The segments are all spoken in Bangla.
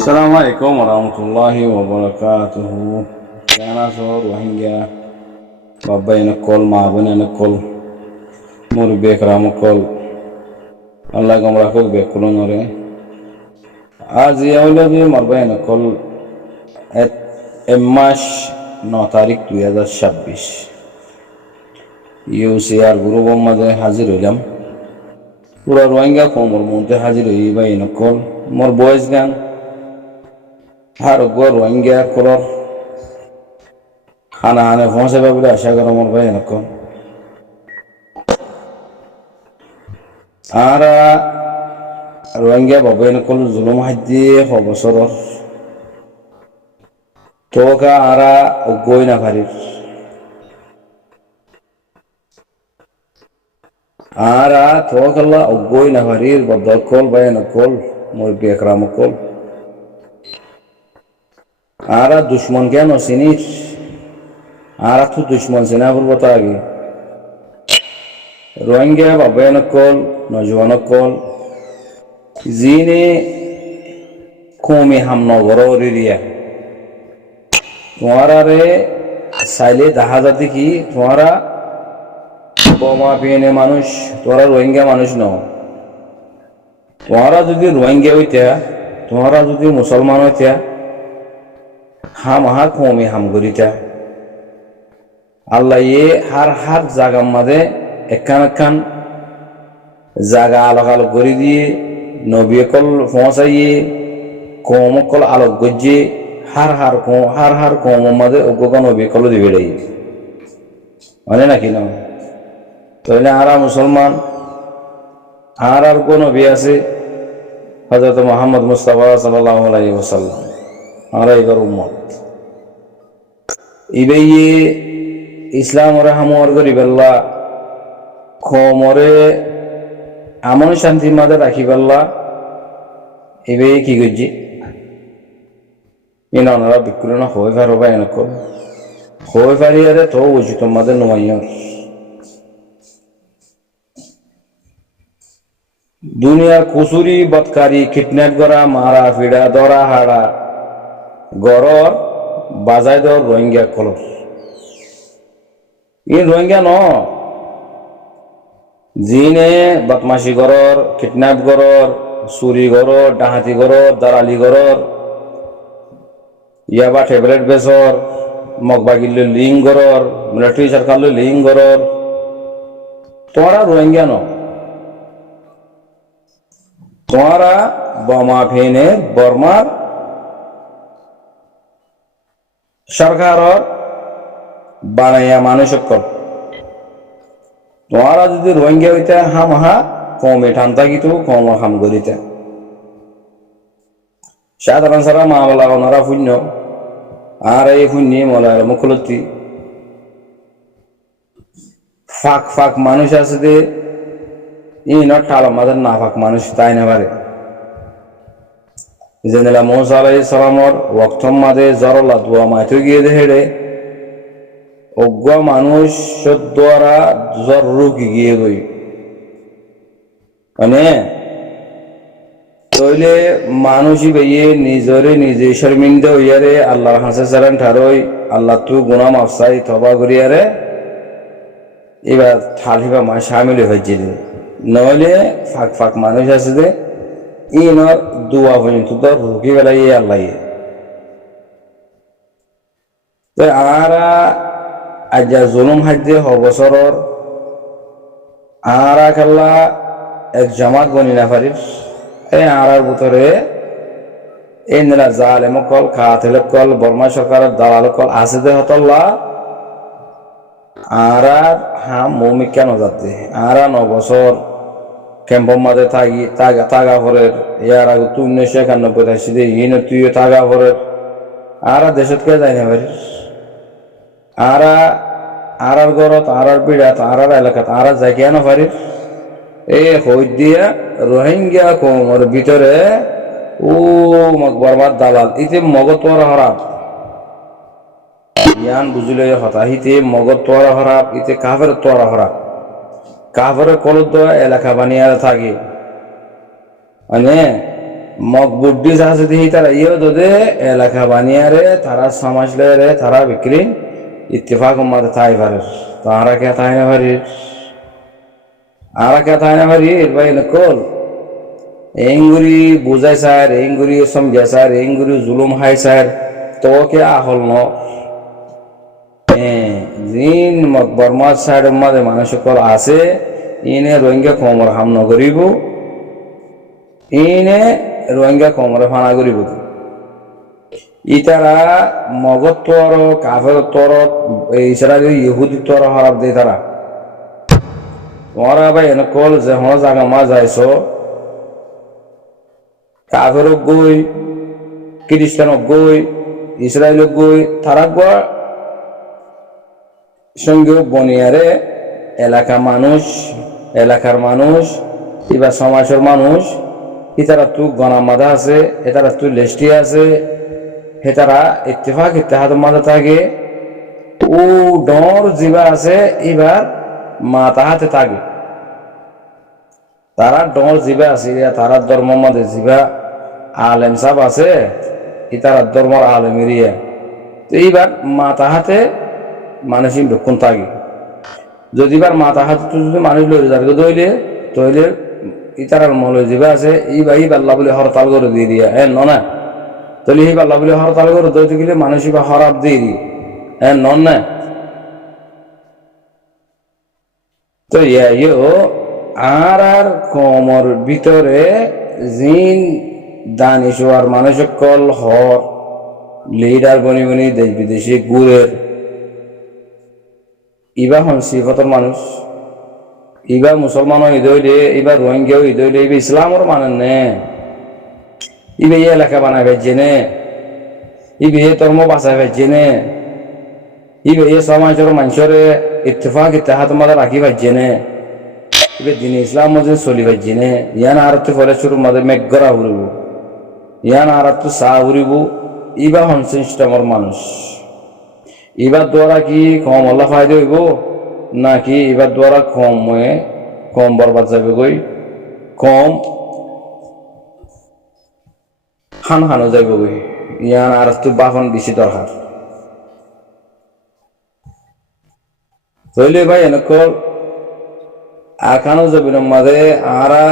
Assalamualaikum warahmatullahi wabarakatuh. Kana so Rohingya babay na call maabana na call mur bekram call Allah gamra ko bekulon ore আজ ইয়াউলাদি মারবাই না call এক মাস 9 তারিখ 2026 ইউসিআর গ্রুপের মাঝে হাজির হইলাম পুরা রোহিঙ্গা কমর মধ্যে হাজির হইবাই না call মোর বয়স গান har go rohingya kolor khana ane phone babule asha karo mor bhai nako ara rohingya babai nako zulum haddi hobosoror toka ara ogoi na bharir ara tokalla ogoi na bharir bodokol bhai nako mor bekram kol आरा दुश्मन क्या नो सिनीर आरा तो दुश्मन से ना बोल बता आगे रोहिंग्या बाबा नकोल नौजवान नकोल जीने कोमे हम नौगरो रिया तुम्हारा रे साइले दहा जाती की तुम्हारा बोमा पीने मानुष तुम्हारा रोहिंग्या मानुष नो तुम्हारा जो दी रोहिंग्या हुई था तुम्हारा जो दी मुसलमान हुई था हम हा कोमी हम गुरीता अल्लाह ये हर जागा मदे एकन जागा अलग अलग गुरी दिए नबी कल फौसाइए कोम कल अलग गुज्जे हर कोम मदे उगोगा नबी कल दिवेड़े माने ना कि ना तो इन्हें आरा मुसलमान आर को नबी आसे हज़रत मोहम्मद मुस्तफा सल्लल्लाहु अलैहि वसल्लम आरा इधर उम्मत इबे ये इस्लाम और हम और गरीबल्ला खोमरे আমন শান্তি মাঝে রাখিবাল্লা ইবে কি গজি ইনানরা বিক্রনা হয়ে পারবা এনেকো হয়ে পারিয়ারে তো উচিত মাঝে নমাইয়া দুনিয়ার কুসুরি বদকারি কিডন্যাপ করা মারা ফিড়া দরা হাড়া গরর বাজায় দর রোহিঙ্গা কলর ইন রোহিঙ্গা ন জিনে বদমাশি গরর কিডন্যাপ গরর চুরি গরর ডাহাতি গরর দালালি গরর ইয়াবা ট্যাবলেট বেসর মগবাগিল লিং গরর মিলিটারি সরকার লিং গরর তোরা রোহিঙ্গা ন তোরা বোমা ফেনে বর্মার সরকারর বানাইয়া মানুষ কল তোমারা যদি রোহিঙ্গা হইতে হাম হা কমে ঠান্তা কিন্তু কম হাম গরিতে সাধারণ সারা মা বলা ওনারা শূন্য আর এই শূন্য মলার মুখলতি ফাঁক মানুষ আছে যে ইন ঠাল আমাদের না ফাঁক মানুষ তাই না পারে যেনেলা মৌসা আলাইহিস সালামর ওয়াক্তম মাদে জরলা দুয়া মাইতে গিয়ে দেহেড়ে অজ্ঞ মানুষ দ্বারা জ্বর রোগ গিয়ে গই মানে তইলে মানুষই বেয়ে নিজরে নিজে শর্মিন্দা হইয়ারে আল্লাহর হাসে সারান ঠারই আল্লাহ তু গুনাহ মাফ চাই তওবা করিয়ারে এবার ঠালিবা মা শামিল হয়েছিল নইলে ফাঁক মানুষ আছে যে ইনর দুয়া পর্যন্ত তো রুকি বেলাই আল্লাহ তো আরা আজ জুলুম হাজে হবসরর আরা কাল্লা এক জামাত বনি না পারিস এই আরার ভিতরে এই নিলা জালেম কল কাতিল কল বর্মা সরকারের দালাল কল আছে দে হতল্লা আরার হাম মৌমিক কেন যাতে আরা 9 বছর ক্যাম্পর মাঝে তাগা ভরের ইয়ার আগে 1991 থাকছি দে ইন তুই তাগা ভরের আরা দেশত কে যায় না পারিস আরার গরত আরার বিড়াত আরার এলাকাত আরা যায় কেন পারিস এ হই দিয়া রোহিঙ্গা কোমর ভিতরে ও বর্মার দালাল ইতে মগত তোর হরাপ ইয়ান বুঝলে হতা হিতে মগত তোর হরাপ ইতে কাফের তোর হরাপ কাফের কলদ এলাকা বানিয়ে থাকে মানে মগ বুদ্ধি আছে দিহি তারা ইয়ে দোদে এলাকা বানিয়ারে তারা সমাজ রে তারা বিক্রি ইত্তেফাক উম্মাদে তাই পারে তারা কে তাই না পারি আরা কে তাই না পারি ভাই নকল এঙ্গুরি বুঝাই স্যার এঙ্গুরি সমঝা স্যার এঙ্গুরি জুলুম হাই স্যার তো কে আহল ন জিন বর্মার সাইড মাঝে মানুষ সকল আছে ইনে রোহিঙ্গা কমর হাম নগরিব ইনে রোহিঙ্গা কমরে ফানা করিব ইতারা মগত তর কাফের তর ইসরায়েল ইহুদি তর হরাব দে তারা তোমারা ভাই এনে কল যে হন জাগা মা যাইছ কাফের গই খ্রিস্টান গই ইসরায়েল গই তারা গা সঙ্গে বনিয়ারে এলাকার মানুষ এবার সমাজের মানুষ ইতারা তু গণামাদা আছে এতারা তু লেস্টি আছে হেতারা ইত্তেফাক ইত্তেহাদ মাদা থাকে ও ডর জিবা আছে এবার মা তাহাতে থাকে তারা ডর জিবা আছে তারা ধর্ম মাদে জিবা আলেম সাব আছে ইতারা ধর্মর আলেমেরিয়া তো এইবার মা তাহাতে মানুষই লক্ষণ থাকে যদি বার মাথা হাত যদি মানুষ লই যাবে দইলে তইলে ইতারার মলে যাবে আছে এই বাল্লা বলে হরতাল করে দিয়ে দিয়া না তইলে এই বাল্লা বলে হরতাল করে দইতে গেলে মানুষই বা হরাপ দিয়ে দি না তো ইয়ো আর কমর ভিতরে জিন দানিশওয়ার মানুষ কল হর লিডার বনি বনি দেশ বিদেশি গুড়ের ইবা হন সিফতর মানুষ ইবা মুসলমান ইদইলে ইবা রোহিঙ্গাও ইদইলে ইবা ইসলামর মানেন নে ইবা এই এলাকা বানাই ফেলছে নে ইবা এই ধর্ম বাঁচাই ফেলছে নে ইবা এই সমাজের মানুষরে ইত্তেফাক ইত্তেহাদ মাদা রাখি ফেলছে নে ইবা দিন ইসলাম মধ্যে চলি ফেলছে নে ইয়ান আর তো ফলে শুরু মাদে মেঘরা উড়িব ইয়ান আর তো চাহ উড়িব ইবা হন সিস্টেমর মানুষ এবার দ্বারা কি কম আল্লাহ ফায়দা হইব নাকি এবার দ্বারা কম বরবাদ যাবে গই কম হানো যাবে গই ইয়ান আর তো বাহন বেশি দরকার তৈলে ভাই এনেকল আখানো যাবি মাঝে আরা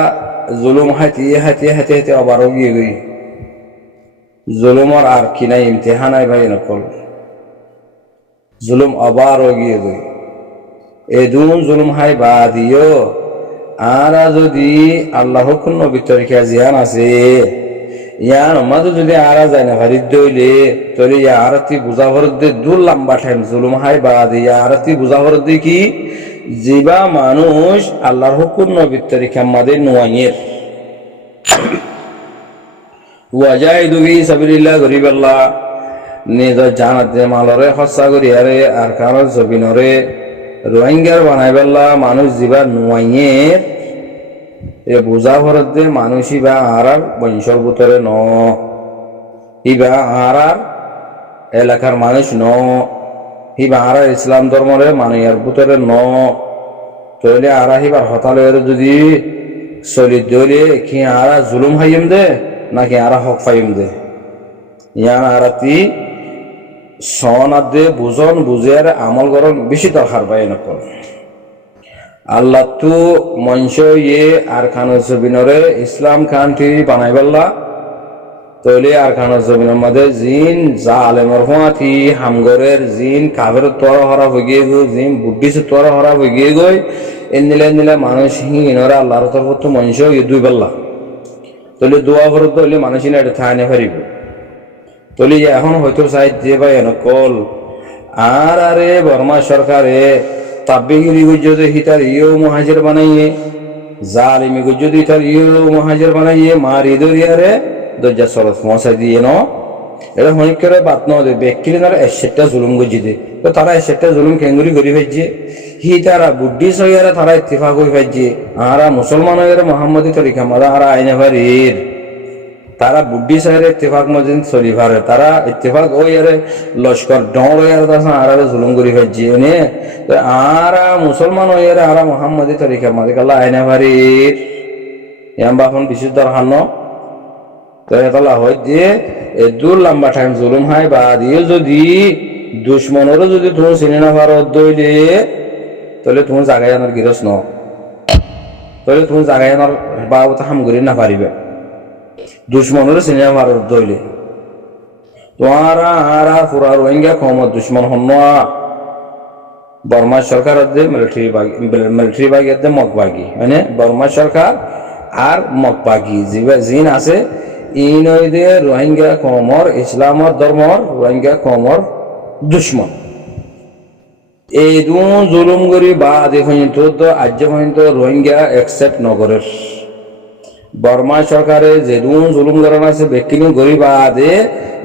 জুলুম হাইতে আবারও গিয়ে গই জুলুমর আর কি নাই ইমতিহানাই ভাই এনেকল জুলুম আবার গিয়ে গই এদুন জুলুম হাই বাদিও আরা যদি আল্লাহ কোন ভিতরিকা জিয়ান আছে ইয়ান মাঝে যদি আরা যায় না ভারি দইলে তৈলে আরতি বুঝা ভরত দে দূর লম্বা টাইম জুলুম হাই বাদি আরতি বুঝা ভরত দে কি জিবা মানুষ আল্লাহর হুকুম ভিতরিকা মাদে নোয়াইয়ের ওয়াজাইদু ফি সাবিলিল্লাহ গরিবাল্লাহ নিজের জানাতে মালরে খরচা করি আরে আর কারণ জবিনরে রোহিঙ্গার বানাই পেলা মানুষ যিবা নোয়াইয়ের এ বোঝা ভরত দে মানুষ ইবা আর বংশর ভিতরে ন ইবা আর এলাকার মানুষ ন ইবা আর ইসলাম ধর্মরে মানুষের ভিতরে ন তৈলে আর হিবার হতালের যদি চলি দইলে কি আর জুলুম হাইম দে নাকি আর হক ফাইম দে ইয়ান আরাতি সনাদে বুঝন বুঝের আমল করন বেশি দরকার পাই নকল আল্লাহ তো মঞ্চ ইয়ে আর খানের জবিনরে ইসলাম কান্ট্রি বানাই পারলা তৈলে আর খানের জবিনের মধ্যে জিন যা আলেমর হুয়াথি হামগরের জিন কাভের তর হরা হয়ে গিয়ে গো জিন বুদ্ধিসের তর হরা হয়ে গিয়ে গই এনিলে মানুষ হিনরে আল্লাহর তরফ তো মঞ্চ ইয়ে দুই পারলা তৈলে দোয়া ভরত হইলে মানুষ এটা থানে হারিব তলি এখন হয়তো চাই যে ভাই এনকল আর আরে বর্মা সরকারে তাব্বিগিরি গুজতে হিতার ইও মহাজের বানাইয়ে জালিমি গুজতে হিতার ইও মহাজের বানাইয়ে মারি দরিয়ারে দরজা সরস মশাই দিয়ে ন এটা হনিক করে বাত ন দে ব্যক্তি না এসেটটা জুলুম গুজি দে তো তারা এসেটটা জুলুম কেঙ্গুরি করি ফেলছে হি তারা বুদ্ধি সহিয়ারে তারা ইত্তেফাক হয়ে ফেলছে আরা মুসলমান হয়ে মোহাম্মদী তরিকা মাদা আর আইনে ভারির তারা বুদ্ধি সাহের ইত্তেফাক মজিন চলি পারে তারা ইত্তেফাক ওই আরে লস্কর ডর আর আর জুলুম করি ফেলছি নে আর মুসলমান ওই আর মোহাম্মদী তরিকা মাদিক আল্লাহ আইনা ভারির ইয়াম্বা এখন বিশুদ্ধ হান্ন তো এতলা হয় যে দূর লম্বা টাইম জুলুম হয় বা দিয়ে যদি দুশ্মনেরও যদি তুমি চিনি না পারো দইলে তাহলে তুমি জাগাই আনার গিরস ন তাহলে তুমি জাগাই আনার বা হাম করি না পারিবে দুশ্মনেরও চিনি না পারো দইলে তোমারা আর পুরা রোহিঙ্গা কমত দুশ্মন হন বর্মা সরকার মিলিটারি বাগি মগবাগি মানে বর্মা সরকার আর মগবাগি জিন আছে ইনদে রোহিঙ্গা কমর ইসলামর ধর্মর রোহিঙ্গা কমর দুশ্মন এই দু জুলুম করি বা আদি পর্যন্ত আজ পর্যন্ত রোহিঙ্গা একসেপ্ট নগরের বর্মা সরকারে যে দু জুলুম করানো আছে ব্যক্তিনি গরিব আদে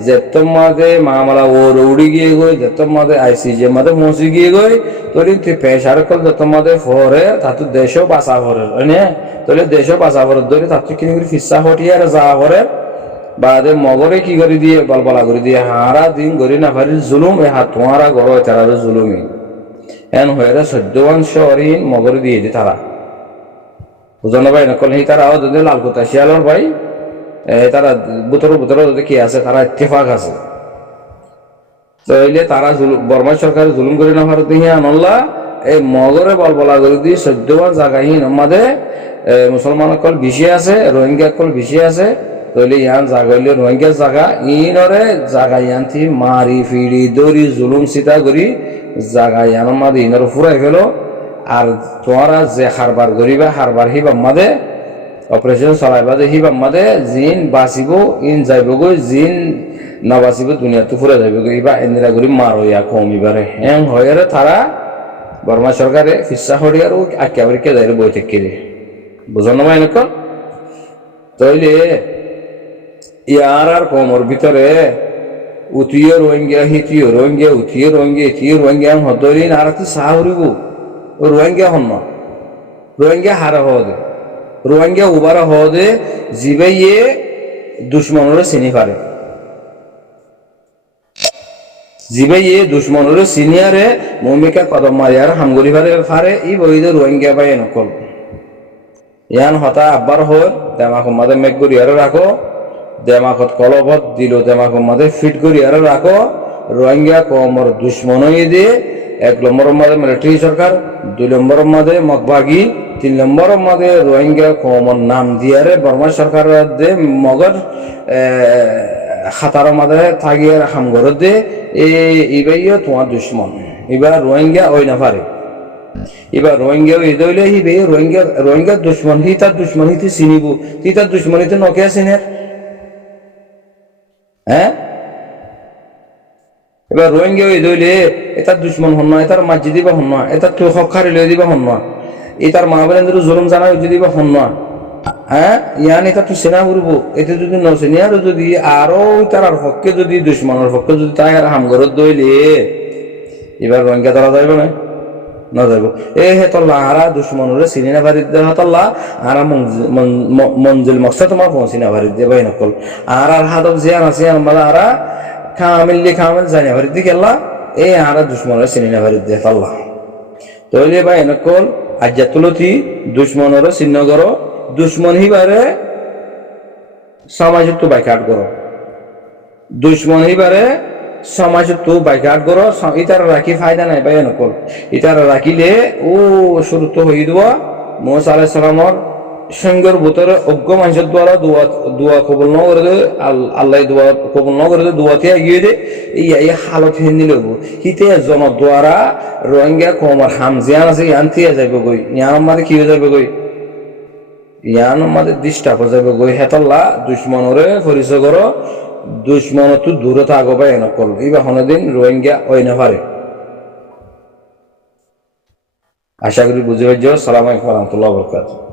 যেতম মাঝে মামলা ও উড়ি গিয়ে গই যেতম মাঝে আইসিজে মাঝে পৌঁছে গিয়ে গই তোলি পেশার কল যেতম মাঝে ফরে তাতে দেশও বাঁচা ফরে তোলে দেশও বাঁচা ফরে ধরে তাতে কিনে করে ফিসা হটিয়ে আর যা করে বাদে মগরে কি করে দিয়ে বলবলা করে দিয়ে হারা দিন গড়ি না পারি জুলুম এ হাত তোমারা গড় তারা জুলুমি এন হয়ে 14 শহরিন মগরে দিয়ে দি তারা বুঝানো ভাই নকল হি তারা যদি লালকুতা শিয়ালর ভাই তারা বুতর যদি কি আছে তারা ইত্তেফাক আছে তাইলে তারা বর্মা সরকার জুলুম করে না ভারত দিয়ে আনল্লা এই মগরে বলবলা করে দিয়ে 14 জায়গাহীন আমাদের মুসলমান কল বেশি আছে রোহিঙ্গা কল বেশি আছে তাহলে ইয়ান জাগা হইলে রোহিঙ্গা জাগা ইনরে জাগা ইয়ানথি মারি ফিড়ি দড়ি জুলুম সিতা করি জাগা ইয়ান মাদে ইনর ফুরাই ফেলো আর তোমরা যে হারবার গরিবা হারবার হিবাম মাদে অপারেশন চালাইবা দে হিবাম মাদে জিন বাঁচিব ইন যাইব গই জিন না বাঁচিব দুনিয়া তো ফুরে যাইব গই বা এন্দিরা গরি মার হইয়া কমিবারে হ্যাং হয়ে তারা বর্মা সরকারে ফিসা হরিয়ার একেবারে কে যাই বই থেকে বুঝানো ভাই নকল তাইলে ইয়ার আর কমর ভিতরে উঠিয়ে রোহিঙ্গা হিটিও রোহিঙ্গা উঠিয়ে রোহিঙ্গা ইথিয়ে রোহিঙ্গা হদরিন আর কি সাহরিব রোহিঙ্গা হন না রোহিঙ্গা হারা হদে রোহিঙ্গা উবারা হদে জিবাইয়ে দুশ্মনের চিনি পারে জিবাইয়ে দুশ্মনের সিনিয়ারে মমিকা কদম মারিয়ার হামগরি ফারে ই বইদে রোহিঙ্গা বাই নকল ইয়ান হতা আব্বার হল দেমাক মাদে মেঘ করি আর রাখো দেমাকত কলবত দিল দেমাক মাদে ফিট করি আর রাখো রোহিঙ্গা কমর দুশ্মনই দিয়ে 1 নম্বরের মাঝে মিলিটারি সরকার 2 নম্বরের মাঝে মগবাগি 3 নম্বরের মাঝে রোহিঙ্গা কমর নাম দিয়ারে বর্মা সরকার দে মগর খাতার মাঝে থাকিয়ে হামগর দে এইবাইও তোমার দুশ্মন এবার রোহিঙ্গা ওই না পারে এবার রোহিঙ্গা ওই দইলে হিবে রোহিঙ্গা দুশ্মন হি তার দুশ্মন হিতে চিনিব তি তার দুশ্মন হিতে নকে চিনের হ্যাঁ এবার রোহিঙ্গা ওই দইলে এটার দুশ্মন হন না এটার মাঝি দিবা হন না এটার তো হকারি লই দিবা হন না এটার মা বলেন্দ্র জুলুম জানা দিবা হন না হ্যাঁ ইয়ান এটা তো সেনা করব এটা যদি নসেনি আর যদি আরো তার পক্ষে যদি দুশ্মনের পক্ষে যদি তাই আর হামগরত দইলে এবার রোহিঙ্গা ধরা যাইব না যাইব এ হে তল্লা আরা দুশ্মনরে চিনি না পারি দে তল্লা আরা মঞ্জিল মকসদ তোমার পৌঁছি না পারি দে বাই নকল আর হাদক জিয়ান আছে আমরা আরা খামিল জানি পারি দি কেল্লা এই আরা দুশ্মনরে চিনি না পারি দে তল্লা তইলে বাই নকল আজ্জা তুলতি দুশ্মনরে চিহ্ন করো দুশ্মন হিবারে সমাজ তো বাইকাট করো দুশ্মন হিবারে সমাজ তো বাইকাট করো ইতার রাখি ফায়দা নাই বাই নকল ইতার রাখিলে ও শুরু তো হয়ে দেওয়া মোসা আলাইহিস সালামর সঙ্গের ভিতরে অজ্ঞ মানুষের দ্বারা দোয়া কবুল ন করে দে আল্লাহ দোয়া কবুল ন করে দে দোয়াতে এগিয়ে দে এই হালত হেনি লব হিতে জন দ্বারা রোহিঙ্গা কমর হামজিয়ান আছে আনতে যাইব গই ইয়ান আমাদের কি হয়ে যাবে গই ইয়ান আমাদের ডিস্টার্ব হয়ে যাবে গই হেতল্লা দুশ্মনরে পরিচয় করো দুশ্মন তো দূরে থাকো বা এনে করো এইবার কোনোদিন রোহিঙ্গা ওই না পারে আশা করি বুঝে পাইছ। আসসালামু আলাইকুম ওয়া রাহমাতুল্লাহি ওয়া বারাকাতুহু।